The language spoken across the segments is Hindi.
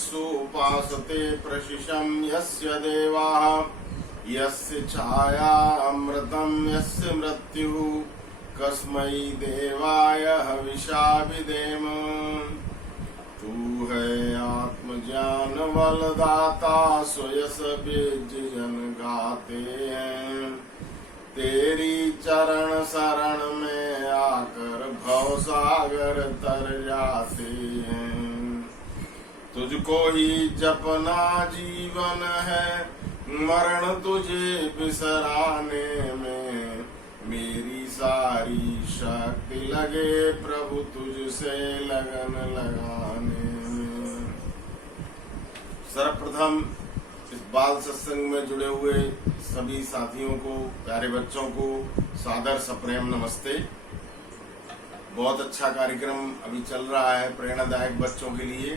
सोपासते प्रशिशं यस्य देवाः यस्य छाया अमृतं यस्य मृत्युः कस्मै देवाय हविषा विदेम। तू है आत्मज्ञान बलदाता स्वयस बीज जन गाते हैं। तेरी चरण शरण में आकर भव सागर तर जाते हैं। तुझको ही जपना जीवन है, मरण तुझे बिसराने में। मेरी सारी शक्ति लगे प्रभु तुझसे लगन लगाने में। सर्वप्रथम इस बाल सत्संग में जुड़े हुए सभी साथियों को, प्यारे बच्चों को सादर सप्रेम नमस्ते। बहुत अच्छा कार्यक्रम अभी चल रहा है प्रेरणादायक बच्चों के लिए।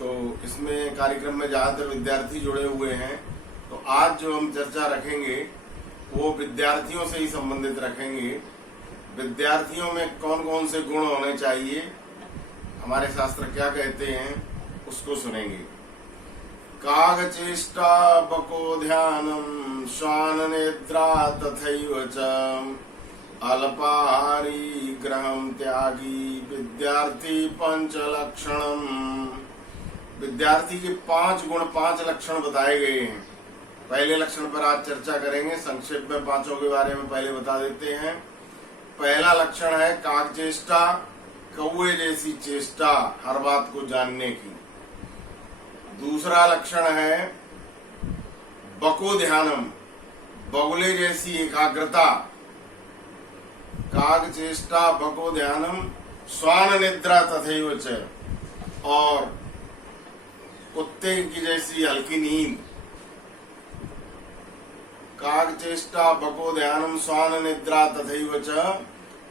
तो इसमें कार्यक्रम में ज्यादातर विद्यार्थी जुड़े हुए हैं। तो आज जो हम चर्चा रखेंगे वो विद्यार्थियों से ही संबंधित रखेंगे। विद्यार्थियों में कौन कौन से गुण होने चाहिए, हमारे शास्त्र क्या कहते हैं, उसको सुनेंगे। काग चेष्टा बको ध्यानम श्वान निद्रा तथैव च अल्पाहारी ग्रहम त्यागी विद्यार्थी पंच लक्षणम। विद्यार्थी के 5 गुण 5 लक्षण बताए गए हैं। पहले लक्षण पर आज चर्चा करेंगे। संक्षेप में 5 के बारे में पहले बता देते हैं। पहला लक्षण है काग चेष्टा, कौवे जैसी चेष्टा, हर बात को जानने की। दूसरा लक्षण है बको ध्यानम, बगुले जैसी एकाग्रता। काग चेष्टा बको ध्यानम श्वान निद्रा तथैव च, और कुत्ते की जैसी हल्की नींद। काग चेष्टा बको ध्यानम श्वान निद्रा तथैव च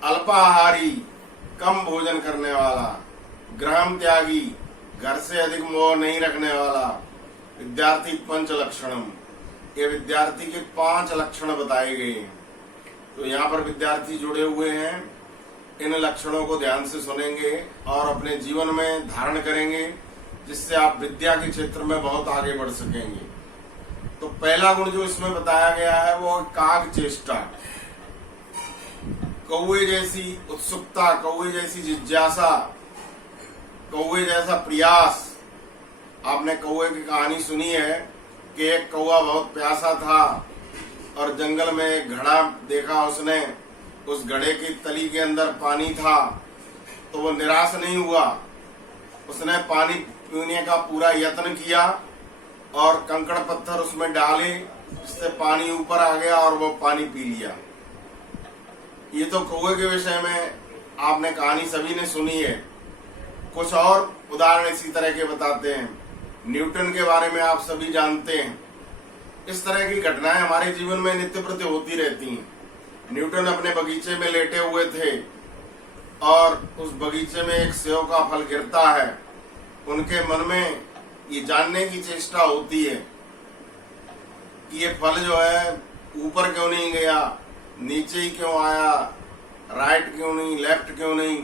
अल्पाहारी, कम भोजन करने वाला। ग्रहम त्यागी, घर से अधिक मोह नहीं रखने वाला। विद्यार्थी पंच लक्षणम, ये विद्यार्थी के 5 लक्षण बताए गए हैं। तो यहाँ पर विद्यार्थी जुड़े हुए हैं। इन लक्षणों को ध्यान से सुनेंगे और अपने जीवन में धारण करेंगे, जिससे आप विद्या के क्षेत्र में बहुत आगे बढ़ सकेंगे। तो पहला गुण जो इसमें बताया गया है वो काग चेष्टा, कौवे जैसी उत्सुकता, कौवे जैसी जिज्ञासा, कौवे जैसा प्रयास। आपने कौवे की कहानी सुनी है कि एक कौवा बहुत प्यासा था और जंगल में एक घड़ा देखा उसने। उस घड़े की तली के अंदर पानी था, तो वो निराश नहीं हुआ। उसने पानी पीने का पूरा यत्न किया और कंकड़ पत्थर उसमें डाले, जिससे पानी ऊपर आ गया और वो पानी पी लिया। ये तो कौवे के विषय में आपने कहानी सभी ने सुनी है। कुछ और उदाहरण इसी तरह के बताते हैं। न्यूटन के बारे में आप सभी जानते हैं। इस तरह की घटनाएं हमारे जीवन में नित्य प्रति होती रहती हैं। न्यूटन अपने बगीचे में लेटे हुए थे और उस बगीचे में एक सेव का फल गिरता है। उनके मन में ये जानने की चेष्टा होती है कि ये फल जो है ऊपर क्यों नहीं गया, नीचे ही क्यों आया, राइट क्यों नहीं, लेफ्ट क्यों नहीं।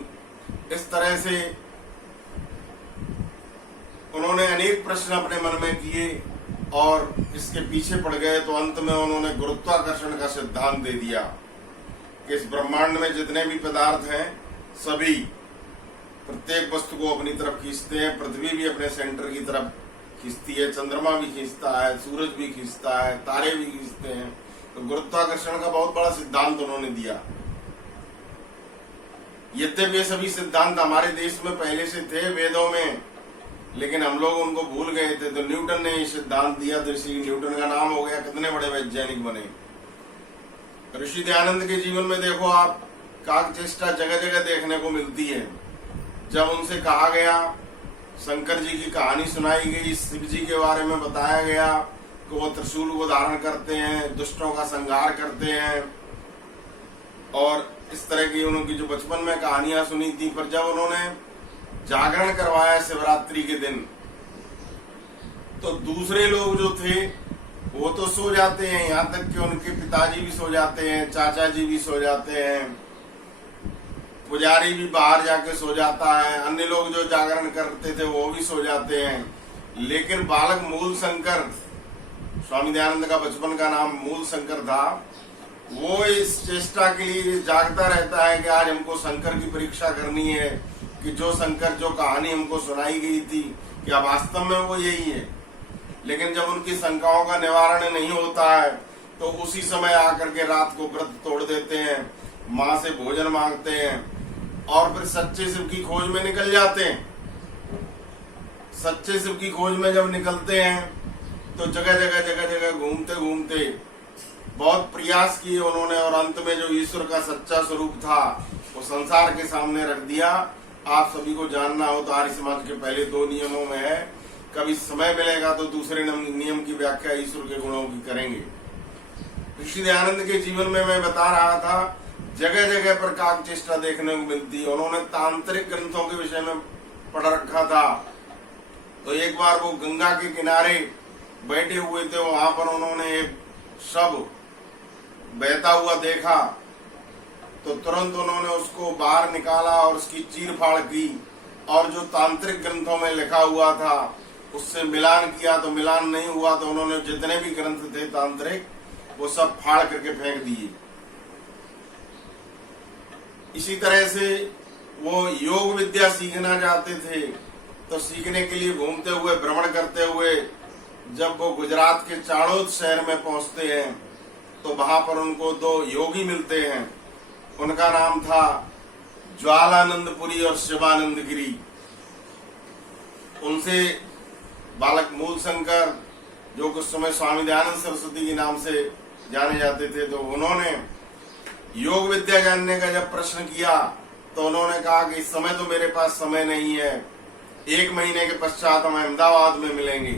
इस तरह से उन्होंने अनेक प्रश्न अपने मन में किए और इसके पीछे पड़ गए। तो अंत में उन्होंने गुरुत्वाकर्षण का सिद्धांत दे दिया कि इस ब्रह्मांड में जितने भी पदार्थ हैं सभी प्रत्येक वस्तु को अपनी तरफ खींचते हैं। पृथ्वी भी अपने सेंटर की तरफ खींचती है, चंद्रमा भी खींचता है, सूरज भी खींचता है, तारे भी खींचते हैं। तो गुरुत्वाकर्षण का बहुत बड़ा सिद्धांत उन्होंने दिया। यद्यपि ये सभी सिद्धांत हमारे देश में पहले से थे वेदों में, लेकिन हम लोग उनको भूल गए थे। तो न्यूटन ने ये सिद्धांत दिया, तो ऋषि न्यूटन का नाम हो गया। कितने बड़े वैज्ञानिक बने। ऋषि दयानंद के जीवन में देखो आप, काग चेष्टा जगह जगह देखने को मिलती है। जब उनसे कहा गया, शंकर जी की कहानी सुनाई गई, शिव जी के बारे में बताया गया कि वो त्रिशूल को धारण करते हैं, दुष्टों का संहार करते हैं, और इस तरह की उनकी जो बचपन में कहानियां सुनी थी। पर जब उन्होंने जागरण करवाया शिवरात्रि के दिन, तो दूसरे लोग जो थे वो तो सो जाते हैं, यहाँ तक कि उनके पिताजी भी सो जाते हैं, चाचा जी भी सो जाते हैं, पुजारी भी बाहर जाके सो जाता है, अन्य लोग जो जागरण करते थे वो भी सो जाते हैं। लेकिन बालक मूल शंकर, स्वामी दयानंद का बचपन का नाम मूल शंकर था, वो इस चेष्टा के लिए जागता रहता है कि आज हमको शंकर की परीक्षा करनी है कि जो शंकर जो कहानी हमको सुनाई गई थी क्या वास्तव में वो यही है। लेकिन जब उनकी शंकाओं का निवारण नहीं होता है तो उसी समय आकर के रात को व्रत तोड़ देते हैं, माँ से भोजन मांगते हैं और फिर सच्चे शिव की खोज में निकल जाते हैं। सच्चे शिव की खोज में जब निकलते हैं तो जगह जगह घूमते घूमते बहुत प्रयास किए उन्होंने और अंत में जो ईश्वर का सच्चा स्वरूप था वो संसार के सामने रख दिया। आप सभी को जानना हो तो आर्य समाज के पहले 2 नियमों में है, कभी समय मिलेगा तो दूसरे नियम की व्याख्या ईश्वर के गुणों की करेंगे। ऋषि दयानंद के जीवन में मैं बता रहा था जगह जगह पर काक चेष्टा देखने को मिलती है। उन्होंने तांत्रिक ग्रंथों के विषय में पढ़ रखा था। तो एक बार वो गंगा के किनारे बैठे हुए थे, वहां पर उन्होंने एक शव बहता हुआ देखा तो तुरंत उन्होंने उसको बाहर निकाला और उसकी चीर फाड़ की और जो तांत्रिक ग्रंथों में लिखा हुआ था उससे मिलान किया तो मिलान नहीं हुआ तो उन्होंने जितने भी ग्रंथ थे तांत्रिक वो सब फाड़ करके फेंक दिए। इसी तरह से वो योग विद्या सीखना चाहते थे तो सीखने के लिए घूमते हुए भ्रमण करते हुए जब वो गुजरात के चाणोद शहर में पहुंचते हैं तो वहां पर उनको 2 योगी मिलते हैं। उनका नाम था ज्वालानंदपुरी और शिवानंद गिरी। उनसे बालक मूल शंकर जो कुछ समय स्वामी दयानंद सरस्वती के नाम से जाने जाते थे, तो उन्होंने योग विद्या जानने का जब प्रश्न किया तो उन्होंने कहा कि इस समय तो मेरे पास समय नहीं है, 1 महीने के पश्चात हम अहमदाबाद में मिलेंगे।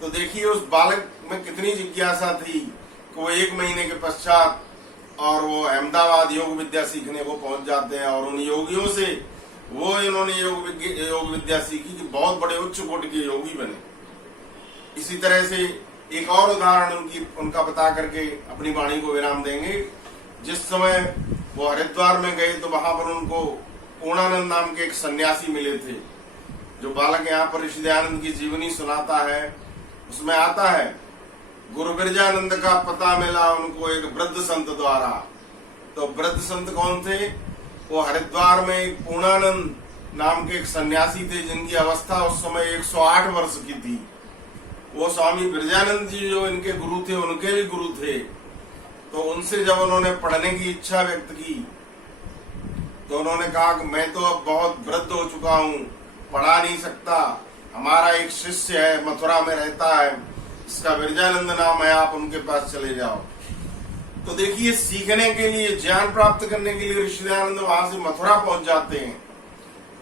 तो देखिए उस बालक में कितनी जिज्ञासा थी कि वो 1 महीने के पश्चात और वो अहमदाबाद योग विद्या सीखने को पहुंच जाते हैं और उन योगियों से वो इन्होंने योग विद्या सीखी कि बहुत बड़े उच्च कोटि के योगी बने। इसी तरह से एक और उदाहरण उनका बता करके अपनी वाणी को विराम देंगे। जिस समय वो हरिद्वार में गए तो वहां पर उनको पूर्णानंद नाम के एक सन्यासी मिले थे। जो बालक यहाँ पर ऋषि दयानंद की जीवनी सुनाता है उसमें आता है गुरु बिरजानंद का पता मिला उनको एक वृद्ध संत द्वारा। तो वृद्ध संत कौन थे? वो हरिद्वार में एक पूर्णानंद नाम के एक सन्यासी थे जिनकी अवस्था उस समय 108 वर्ष की थी। वो स्वामी बिरजानंद जी जो इनके गुरु थे उनके भी गुरु थे। तो उनसे जब उन्होंने पढ़ने की इच्छा व्यक्त की तो उन्होंने कहा कि मैं तो अब बहुत वृद्ध हो चुका हूँ, पढ़ा नहीं सकता। हमारा एक शिष्य है, मथुरा में रहता है, इसका बिरजानंद नाम है, आप उनके पास चले जाओ। तो देखिए सीखने के लिए, ज्ञान प्राप्त करने के लिए ऋषि दयानंद वहां से मथुरा पहुंच जाते हैं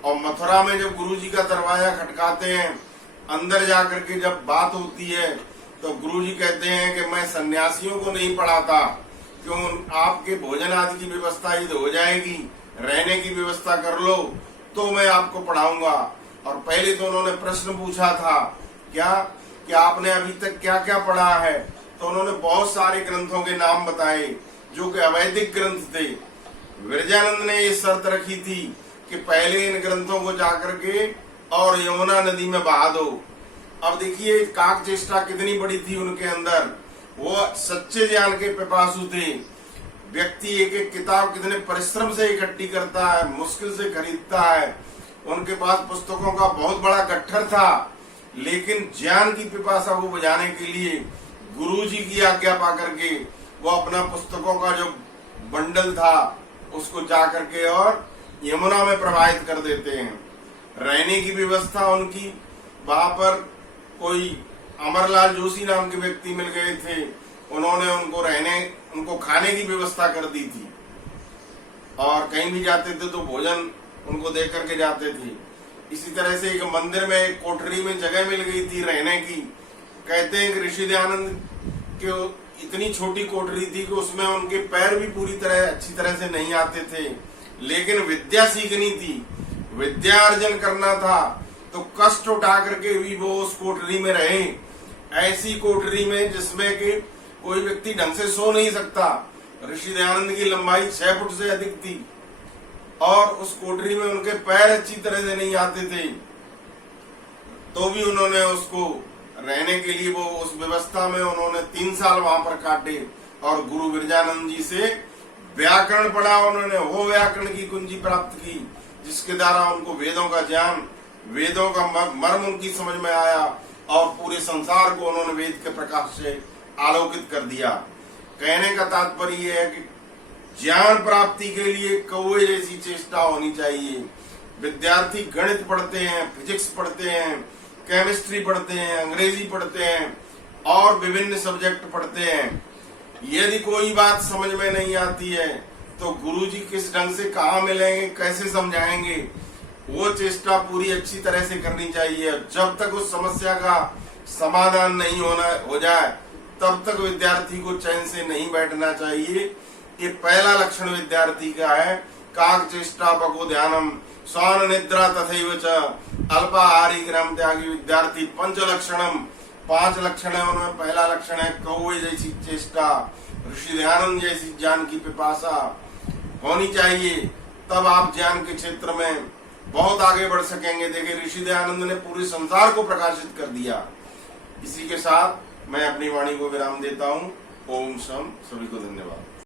और मथुरा में जब गुरुजी का दरवाजा खटकाते हैं, अंदर जाकर के जब बात होती है तो गुरुजी कहते हैं कि मैं सन्यासियों को नहीं पढ़ाता, क्यों आपके भोजन आदि की व्यवस्था ही हो जाएगी, रहने की व्यवस्था कर लो तो मैं आपको पढ़ाऊंगा। और पहले तो उन्होंने प्रश्न पूछा था क्या कि आपने अभी तक क्या क्या पढ़ा है, तो उन्होंने बहुत सारे ग्रंथों के नाम बताए जो कि अवैदिक ग्रंथ थे। विरजानंद ने ये शर्त रखी थी कि पहले इन ग्रंथों को जाकर के और यमुना नदी में बहा दो। अब देखिए काक चेष्टा कितनी बड़ी थी उनके अंदर, वो सच्चे ज्ञान के पिपासु थे। व्यक्ति एक एक किताब कितने परिश्रम से इकट्ठी करता है, मुश्किल से खरीदता है। उनके पास पुस्तकों का बहुत बड़ा गट्ठर था, लेकिन ज्ञान की पिपासा को बुझाने के लिए गुरुजी की आज्ञा पा करके वो अपना पुस्तकों का जो बंडल था उसको जा करके और यमुना में प्रवाहित कर देते हैं। रहने की व्यवस्था उनकी, वहां पर कोई अमरलाल जोशी नाम के व्यक्ति मिल गए थे, उन्होंने उनको खाने की व्यवस्था कर दी थी और कहीं भी जाते थे तो भोजन उनको दे करके जाते थे। इसी तरह से एक मंदिर में एक कोठरी में जगह मिल गई थी रहने की। कहते हैं कि ऋषि दयानंद के इतनी छोटी कोठरी थी कि उसमें उनके पैर भी पूरी तरह अच्छी तरह से नहीं आते थे, लेकिन विद्या सीखनी थी, विद्या अर्जन करना था, तो कष्ट उठा करके भी वो उस कोठरी में रहे। ऐसी कोठरी में जिसमें कि कोई व्यक्ति ढंग से सो नहीं सकता। ऋषि दयानंद की लंबाई 6 फुट से अधिक थी और उस कोठरी में उनके पैर अच्छी तरह से नहीं आते थे। तो भी उन्होंने उसको रहने के लिए वो उस व्यवस्था में उन्होंने 3 साल वहां पर काटे और गुरु विरजानंद जी से व्याकरण पढ़ा। उन्होंने वो व्याकरण की कुंजी प्राप्त की जिसके द्वारा उनको वेदों का ज्ञान, वेदों का मर्म उनकी समझ में आया और पूरे संसार को उन्होंने वेद के प्रकाश से आलोकित कर दिया। कहने का तात्पर्य यह है कि ज्ञान प्राप्ति के लिए कौवे जैसी चेष्टा होनी चाहिए। विद्यार्थी गणित पढ़ते हैं, फिजिक्स पढ़ते हैं, केमिस्ट्री पढ़ते हैं, अंग्रेजी पढ़ते हैं और विभिन्न सब्जेक्ट पढ़ते हैं। यदि कोई बात समझ में नहीं आती है तो गुरुजी किस ढंग से कहाँ मिलेंगे, कैसे समझाएंगे, वो चेष्टा पूरी अच्छी तरह से करनी चाहिए। जब तक उस समस्या का समाधान नहीं हो जाए तब तक विद्यार्थी को चैन से नहीं बैठना चाहिए। ये पहला लक्षण विद्यार्थी का है। काक चेष्टा पको ध्यानम स्वान निद्रा तथैव च अल्पाहारी ग्रह त्यागी विद्यार्थी पंच लक्षणम, 5 लक्षण है उनमें पहला लक्षण है कौवे जैसी चेष्टा, ऋषि ध्यानंद जैसी ज्ञान की पिपासा होनी चाहिए। तब आप ज्ञान के क्षेत्र में बहुत आगे बढ़ सकेंगे। देखिए ऋषि दयानंद ने पूरे संसार को प्रकाशित कर दिया। इसी के साथ मैं अपनी वाणी को विराम देता हूँ। ओम शम, सभी को धन्यवाद।